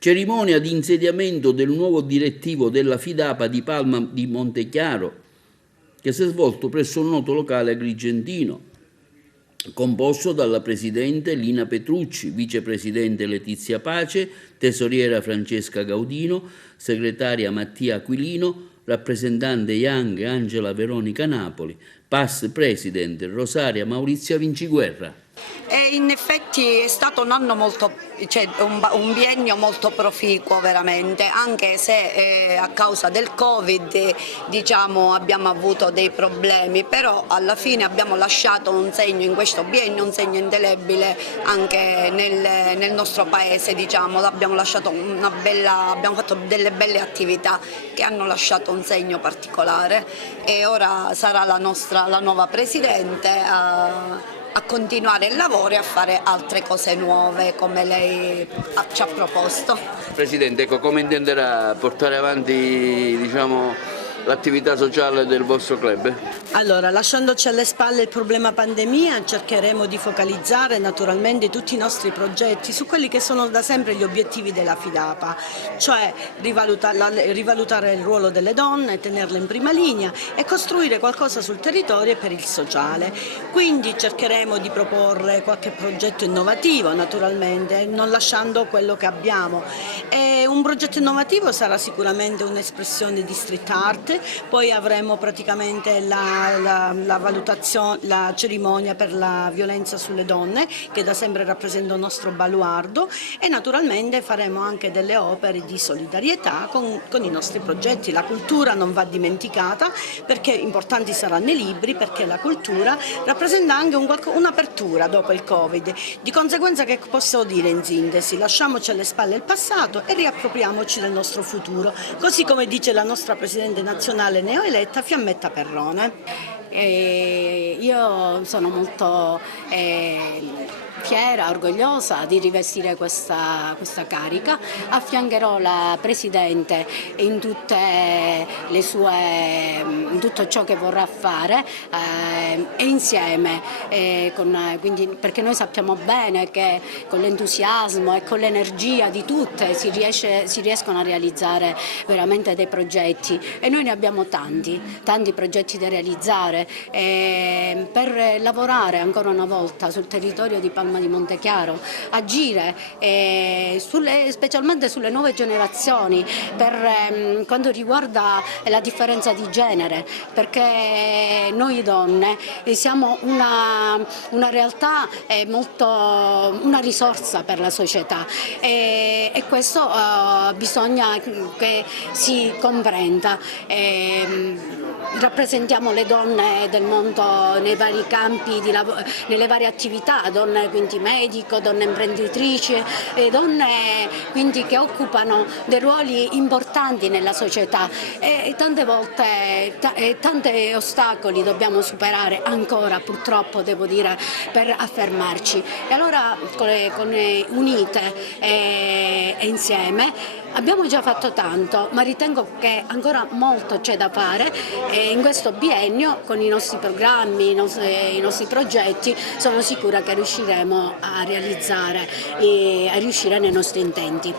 Cerimonia di insediamento del nuovo direttivo della Fidapa di Palma di Montechiaro, che si è svolto presso un noto locale agrigentino, composto dalla presidente Lina Petrucci, vicepresidente Letizia Pace, tesoriera Francesca Gaudino, segretaria Mattia Aquilino, rappresentante Young Angela Veronica Napoli, past president Rosaria Maurizia Vinciguerra. E in effetti è stato un anno un biennio molto proficuo veramente, anche se a causa del Covid diciamo, abbiamo avuto dei problemi, però alla fine abbiamo lasciato un segno in questo biennio, un segno indelebile anche nel nostro paese, diciamo. Abbiamo fatto delle belle attività che hanno lasciato un segno particolare e ora sarà la nuova Presidente a continuare il lavoro e a fare altre cose nuove come lei ci ha proposto. Presidente, ecco, come intenderà portare avanti l'attività sociale del vostro club? Allora, lasciandoci alle spalle il problema pandemia, cercheremo di focalizzare naturalmente tutti i nostri progetti su quelli che sono da sempre gli obiettivi della Fidapa, cioè rivalutare il ruolo delle donne, tenerle in prima linea e costruire qualcosa sul territorio e per il sociale. Quindi cercheremo di proporre qualche progetto innovativo, naturalmente, non lasciando quello che abbiamo. E un progetto innovativo sarà sicuramente un'espressione di street art. Poi avremo praticamente la cerimonia per la violenza sulle donne, che da sempre rappresenta un nostro baluardo, e naturalmente faremo anche delle opere di solidarietà con i nostri progetti. La cultura non va dimenticata, perché importanti saranno i libri, perché la cultura rappresenta anche un'apertura dopo il Covid. Di conseguenza, che posso dire in sintesi? Lasciamoci alle spalle il passato e riappropriamoci del nostro futuro, così come dice la nostra Presidente nazionale neoeletta Fiammetta Perrone. Io sono molto fiera, orgogliosa di rivestire questa carica. Affiancherò la Presidente in tutto ciò che vorrà fare e insieme, perché noi sappiamo bene che con l'entusiasmo e con l'energia di tutte si riescono a realizzare veramente dei progetti, e noi ne abbiamo tanti progetti da realizzare per lavorare ancora una volta sul territorio di Palma di Montechiaro, agire specialmente sulle nuove generazioni per quanto riguarda la differenza di genere, perché noi donne siamo una realtà una risorsa per la società, e questo bisogna che si comprenda. Rappresentiamo le donne del mondo nei vari campi di lavoro, nelle varie attività, donne quindi medico, donne imprenditrici, donne quindi che occupano dei ruoli importanti nella società, e tante volte tanti ostacoli dobbiamo superare ancora, purtroppo devo dire, per affermarci. E allora unite e insieme abbiamo già fatto tanto, ma ritengo che ancora molto c'è da fare, e in questo biennio con i nostri programmi, i nostri progetti, sono sicura che riusciremo a realizzare e a riuscire nei nostri intenti.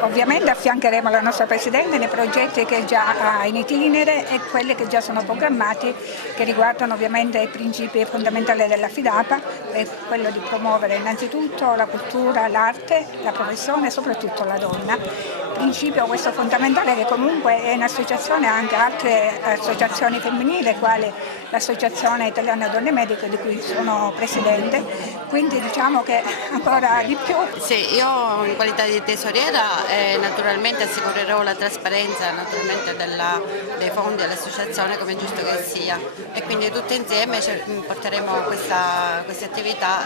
Ovviamente affiancheremo la nostra Presidente nei progetti che già ha in itinere e quelli che già sono programmati, che riguardano ovviamente i principi fondamentali della Fidapa, quello di promuovere innanzitutto la cultura, l'arte, la professione e soprattutto la donna. Principio questo fondamentale, che comunque è un'associazione anche altre associazioni femminili, quali l'Associazione Italiana Donne Mediche, di cui sono Presidente, quindi diciamo che ancora di più. Sì, io in qualità di tesoriera naturalmente assicurerò la trasparenza dei fondi dell'associazione, come è giusto che sia, e quindi tutti insieme porteremo queste attività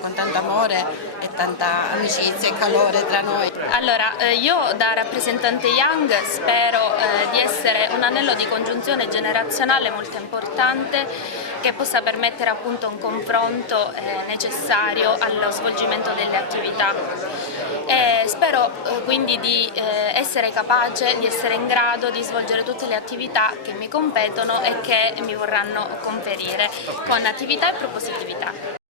con tanto amore e tanta amicizia e calore tra noi. Allora, io da rappresentante Young spero di essere un anello di congiunzione generazionale molto importante, che possa permettere appunto un confronto necessario allo svolgimento delle attività. Spero quindi di essere capace, di essere in grado di svolgere tutte le attività che mi competono e che mi vorranno conferire, con attività e propositività.